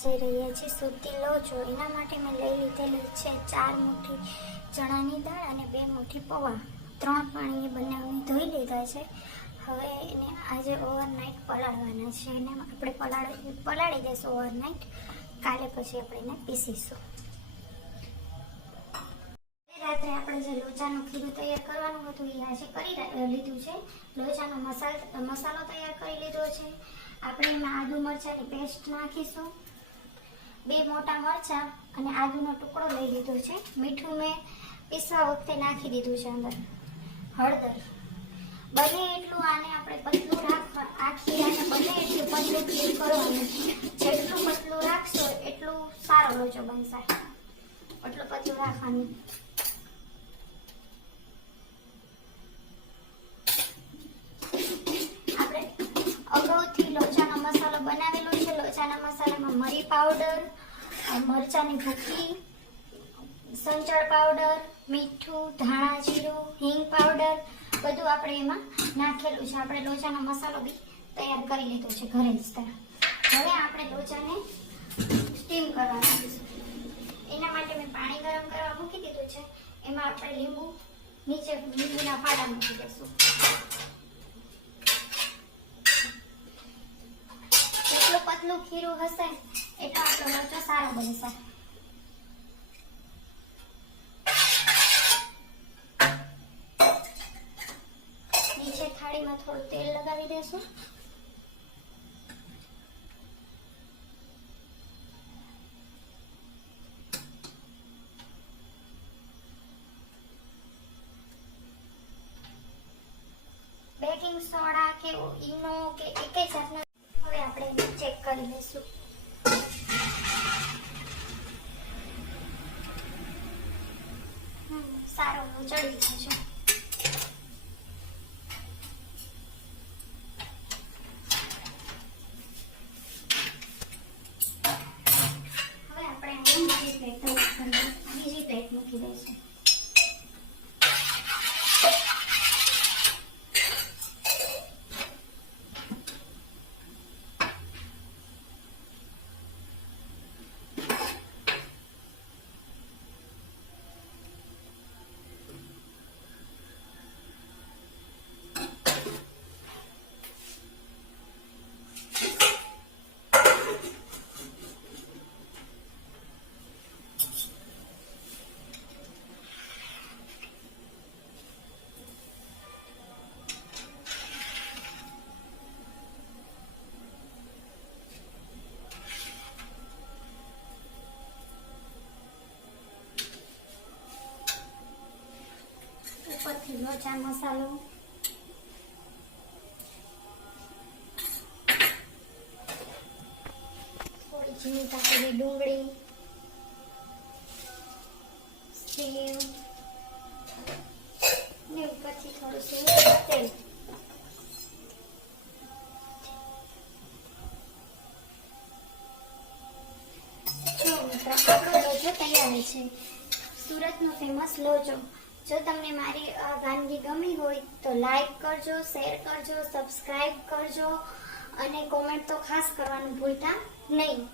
જઈ રહ્યા છીએ સુરતી લોચો. એના માટે મેં લઈ લીધેલી છે 4 મુઠ્ઠી ચણાની દાળ અને 2 મુઠ્ઠી પૌવા. 3 પાણીએ બનાવીને ધોઈ લીધા છે. હવે એને આજે ઓવરનાઇટ પલાળવાના છે. એને આપણે પલાળી દઈશું ઓવરનાઇટ. કાલે પછી આપણે એને પીસીશું. રાત્રે આપણે જે લોચાનું ખીરું તૈયાર કરવાનું હતું એ આજે કરી લીધું છે. લોચાનો મસાલો તૈયાર કરી લીધો છે. આપણે એમાં આદુ મરચાંની પેસ્ટ નાખીશું. 2 મોટા મરચાં અને આદુનો ટુકડો લઈ લીધો છે. મીઠું મેં પીસવા વખતે નાખી દીધું છે અંદર. હળદર બને એટલું આને આપણે પતલું રાખવા, આખી આને બને એટલું પતલું ક્લીન કરવાનું. જેટલું પતલું રાખશો એટલું સારો લોચો બનશે. એટલું પતલું રાખવાનું. આપણે અગાઉથી લોચાનો મસાલો બનાવેલો છે. લોચાના મસાલામાં મરી પાવડર, મરચાંની ભૂકી, સંચળ પાવડર, મીઠું, ધાણા જીરું, હિંગ પાવડર બધું આપણે એમાં નાખેલું છે. આપણે લોચાનો મસાલો બી તૈયાર કરી લીધો છે ઘરે જ. હવે આપણે લોચાને સ્ટીમ કરવા નાખીશું. એના માટે મેં પાણી ગરમ કરવા મૂકી દીધું છે. એમાં આપણે લીંબુના ફાડા મૂકી દઈશું. જેટલું પતલું ખીરું હશે એટલો આપણો લોચો સારો બનશે. નીચે થાળીમાં થોડું તેલ લગાવી દેશું. બેકિંગ સોડા કે ઈનો કે એકેય જાતના. હવે આપણે એને ચેક કરી લઈશું. સારો ચડી ગયો છે. હવે આપણે બીજી પ્લેટ મૂકી દઈશું. ઉપરથી લોચા મસાલો, થોડી ઝીણી કાપેલી ડુંગળી, સેવ ને ઉપરથી થોડું તેલ. જો મિત્રો, આપણો લોચો તૈયાર છે. સુરતનો ફેમસ લોચો. જો તમને મારી વાનગી ગમી હોય તો લાઈક કરજો, શેર કરજો, સબસ્ક્રાઇબ કરજો અને કોમેન્ટ તો ખાસ કરવાનું ભૂલતા નહીં.